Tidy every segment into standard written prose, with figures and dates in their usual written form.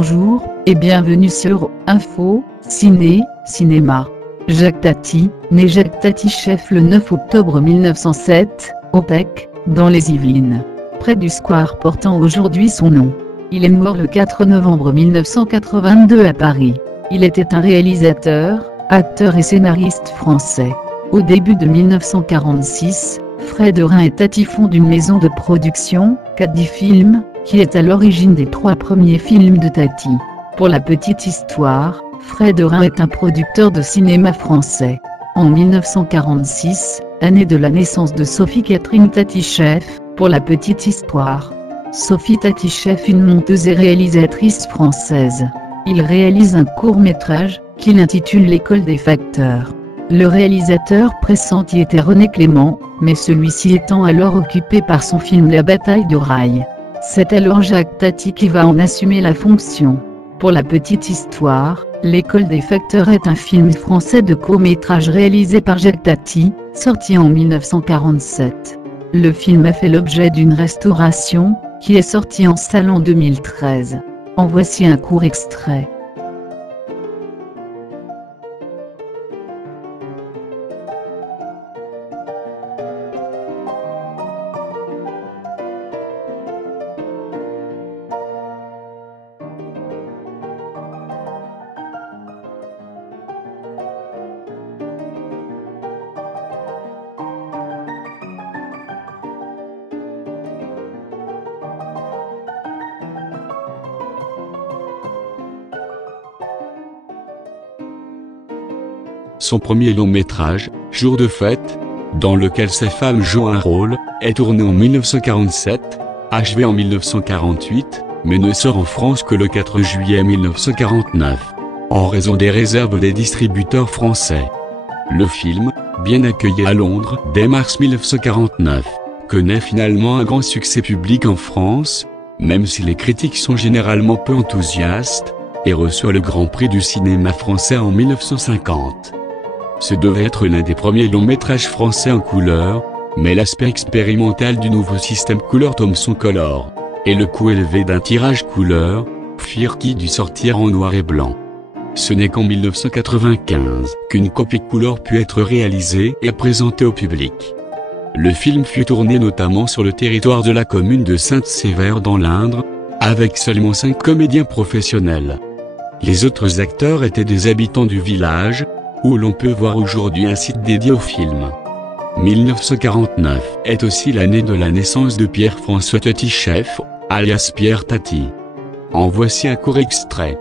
Bonjour, et bienvenue sur Info, Ciné, Cinéma. Jacques Tati, né Jacques Tati Chef le 9 octobre 1907, au Pec, dans les Yvelines, près du square portant aujourd'hui son nom. Il est mort le 4 novembre 1982 à Paris. Il était un réalisateur, acteur et scénariste français. Au début de 1946, Fred Rhin et Tati fondent une maison de production, Caddy Films, qui est à l'origine des 3 premiers films de Tati. Pour la petite histoire, Fred Rhin est un producteur de cinéma français. En 1946, année de la naissance de Sophie Catherine Tati Chef, pour la petite histoire. Sophie Tati Chef, une monteuse et réalisatrice française. Il réalise un court-métrage, qu'il intitule L'école des facteurs. Le réalisateur pressenti était René Clément, mais celui-ci étant alors occupé par son film La bataille du rail. C'est alors Jacques Tati qui va en assumer la fonction. Pour la petite histoire, L'école des facteurs est un film français de court-métrage réalisé par Jacques Tati, sorti en 1947. Le film a fait l'objet d'une restauration, qui est sorti en salle en 2013. En voici un court extrait. Son premier long métrage, Jour de fête, dans lequel sa femme joue un rôle, est tourné en 1947, achevé en 1948, mais ne sort en France que le 4 juillet 1949, en raison des réserves des distributeurs français. Le film, bien accueilli à Londres dès mars 1949, connaît finalement un grand succès public en France, même si les critiques sont généralement peu enthousiastes, et reçoit le Grand Prix du cinéma français en 1950. Ce devait être l'un des premiers longs métrages français en couleur, mais l'aspect expérimental du nouveau système couleur Thomson Color, et le coût élevé d'un tirage couleur, firent qu'il dut sortir en noir et blanc. Ce n'est qu'en 1995 qu'une copie couleur put être réalisée et présentée au public. Le film fut tourné notamment sur le territoire de la commune de Sainte-Sévère dans l'Indre, avec seulement 5 comédiens professionnels. Les autres acteurs étaient des habitants du village, où l'on peut voir aujourd'hui un site dédié au film. 1949 est aussi l'année de la naissance de Pierre-François Tati Chef, alias Pierre Tati. En voici un court extrait.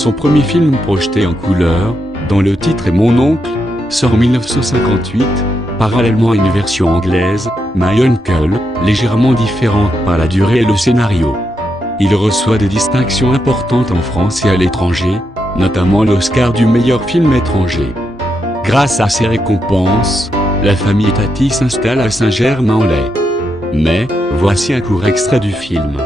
Son premier film projeté en couleur, dont le titre est Mon oncle, sort en 1958, parallèlement à une version anglaise, My Uncle, légèrement différente par la durée et le scénario. Il reçoit des distinctions importantes en France et à l'étranger, notamment l'Oscar du meilleur film étranger. Grâce à ces récompenses, la famille Tati s'installe à Saint-Germain-en-Laye. Mais, voici un court extrait du film.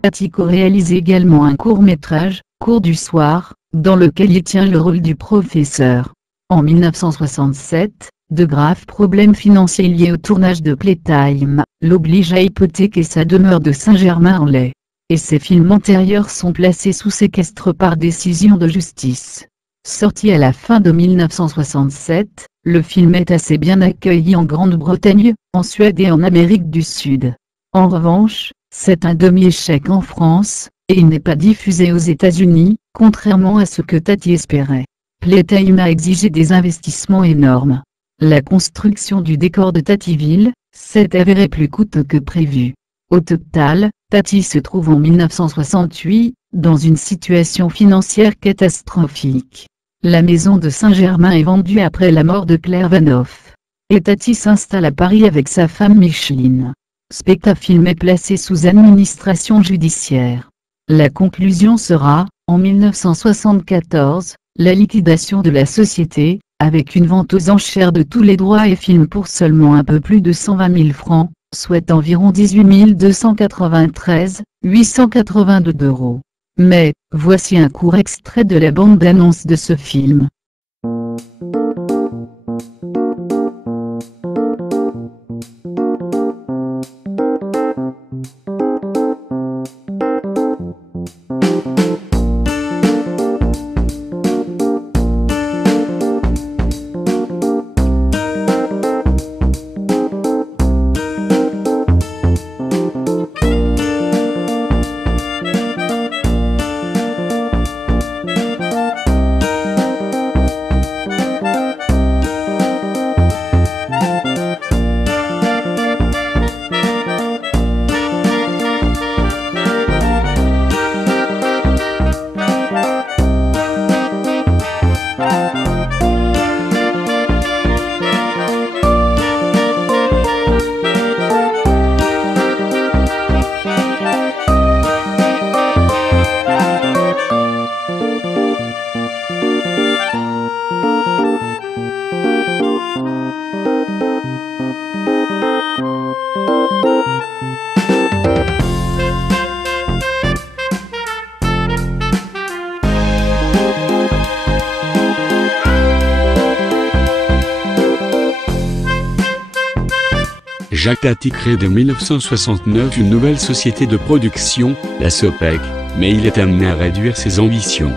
Tati co-réalise également un court-métrage, Cours du soir, dans lequel il tient le rôle du professeur. En 1967, de graves problèmes financiers liés au tournage de Playtime l'obligent à hypothéquer sa demeure de Saint-Germain-en-Laye. Et ses films antérieurs sont placés sous séquestre par décision de justice. Sorti à la fin de 1967, le film est assez bien accueilli en Grande-Bretagne, en Suède et en Amérique du Sud. En revanche, c'est un demi-échec en France, et il n'est pas diffusé aux États-Unis, contrairement à ce que Tati espérait. Playtime a exigé des investissements énormes. La construction du décor de Tatyville s'est avérée plus coûteuse que prévu. Au total, Tati se trouve en 1968, dans une situation financière catastrophique. La maison de Saint-Germain est vendue après la mort de Claire Vanoff. Et Tati s'installe à Paris avec sa femme Micheline. Spectafilm est placé sous administration judiciaire. La conclusion sera, en 1974, la liquidation de la société, avec une vente aux enchères de tous les droits et films pour seulement un peu plus de 120 000 francs, soit environ 18 293 882 €. Mais, voici un court extrait de la bande-annonce de ce film. Jacques Tati crée dès 1969 une nouvelle société de production, la Sopec, mais il est amené à réduire ses ambitions.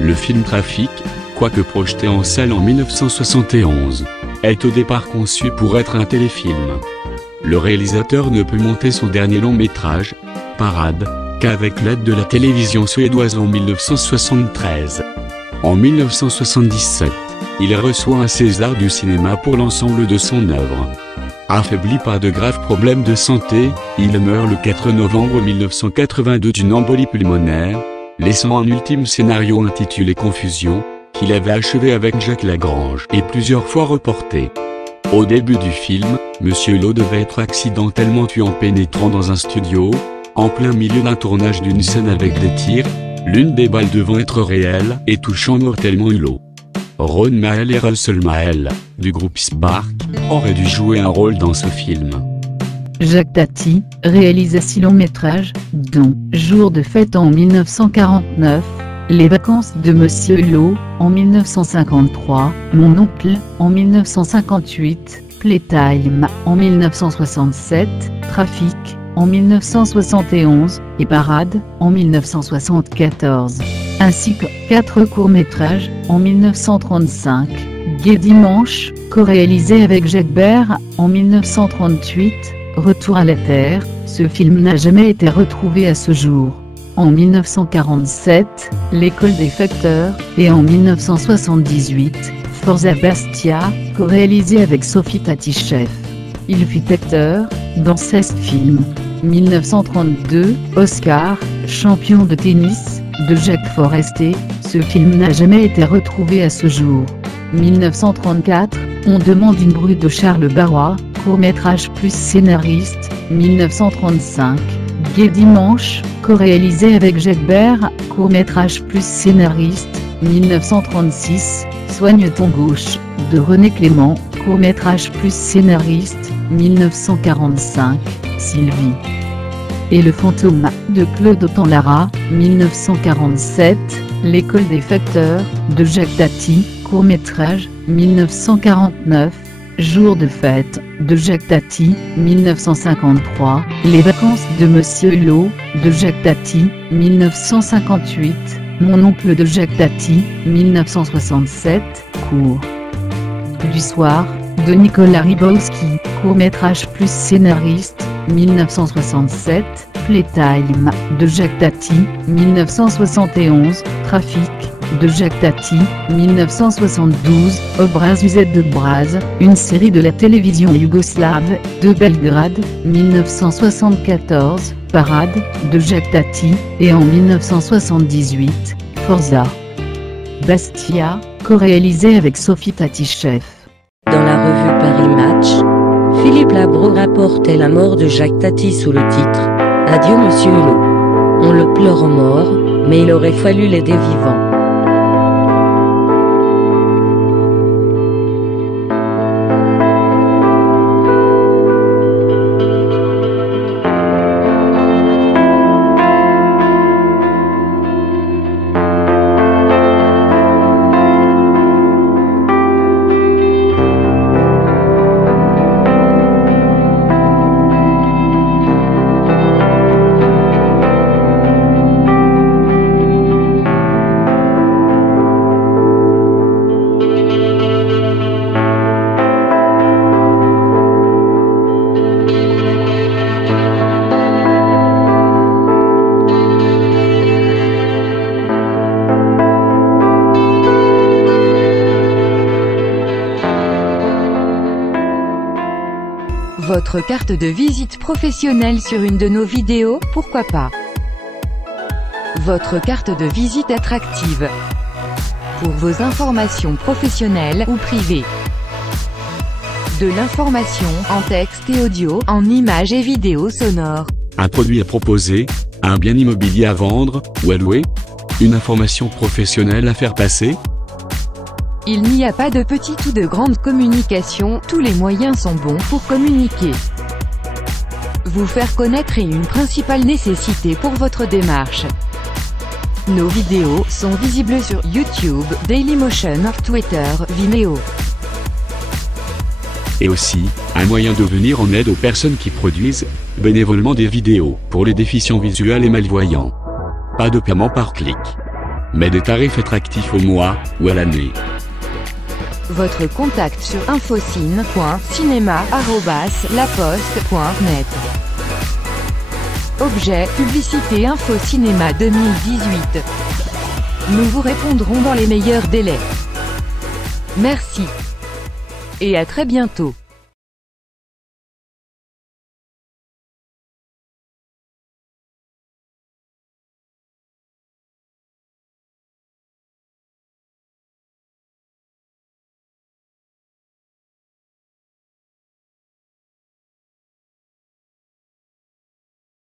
Le film Trafic, quoique projeté en salle en 1971, est au départ conçu pour être un téléfilm. Le réalisateur ne peut monter son dernier long métrage, Parade, qu'avec l'aide de la télévision suédoise en 1973. En 1977, il reçoit un César du cinéma pour l'ensemble de son œuvre. Affaibli par de graves problèmes de santé, il meurt le 4 novembre 1982 d'une embolie pulmonaire, laissant un ultime scénario intitulé Confusion, qu'il avait achevé avec Jacques Lagrange et plusieurs fois reporté. Au début du film, Monsieur Lowe devait être accidentellement tué en pénétrant dans un studio, en plein milieu d'un tournage d'une scène avec des tirs, l'une des balles devant être réelle et touchant mortellement Hulot. Ron Mael et Russell Mael, du groupe Spark, auraient dû jouer un rôle dans ce film. Jacques Tati réalisa 6 longs métrages, dont Jour de fête en 1949, Les vacances de Monsieur Hulot en 1953, Mon oncle en 1958, Playtime en 1967, Trafic en 1971 et Parade en 1974, ainsi que 4 courts-métrages en 1935. Gai dimanche, co-réalisé avec Jacques Bert en 1938, Retour à la Terre, ce film n'a jamais été retrouvé à ce jour. En 1947, L'école des facteurs, et en 1978, Forza Bastia, co-réalisé avec Sophie Tati-Chef. Il fut acteur dans 16 films. 1932, Oscar, champion de tennis, de Jacques Forestier, ce film n'a jamais été retrouvé à ce jour. 1934, On demande une bru de Charles Barrois, court-métrage plus scénariste, 1935. Gai dimanche, co-réalisé avec Jacques Bert, court-métrage plus scénariste, 1936. Soigne ton gauche, de René Clément, court-métrage plus scénariste, 1945. Sylvie et le fantôme, de Claude Autant-Lara, 1947. L'école des facteurs, de Jacques Tati, court-métrage, 1949. Jour de fête, de Jacques Tati, 1953. Les vacances de Monsieur Hulot, de Jacques Tati, 1958. Mon oncle de Jacques Tati, 1967, court du soir, de Nicolas Ribowski, court-métrage plus scénariste, 1967, Playtime, de Jacques Tati, 1971, Trafic, de Jacques Tati, 1972, Obraz UZ de Braz, une série de la télévision yougoslave, de Belgrade, 1974, Parade, de Jacques Tati, et en 1978, Forza Bastia, co-réalisé avec Sophie Tati-Chef. Dans la revue Paris Match, Philippe Labro rapportait la mort de Jacques Tati sous le titre « Adieu Monsieur Hulot. On le pleure mort, mais il aurait fallu l'aider vivant. » Votre carte de visite professionnelle sur une de nos vidéos, pourquoi pas? Votre carte de visite attractive pour vos informations professionnelles ou privées. De l'information en texte et audio, en images et vidéos sonores. Un produit à proposer, un bien immobilier à vendre ou à louer, une information professionnelle à faire passer. Il n'y a pas de petite ou de grande communication, tous les moyens sont bons pour communiquer. Vous faire connaître est une principale nécessité pour votre démarche. Nos vidéos sont visibles sur YouTube, Dailymotion, Twitter, Vimeo. Et aussi, un moyen de venir en aide aux personnes qui produisent, bénévolement des vidéos, pour les déficients visuels et malvoyants. Pas de paiement par clic, mais des tarifs attractifs au mois, ou à l'année. Votre contact sur infocine.cinema@laposte.net. Objet, publicité InfoCinéma 2018. Nous vous répondrons dans les meilleurs délais. Merci. Et à très bientôt.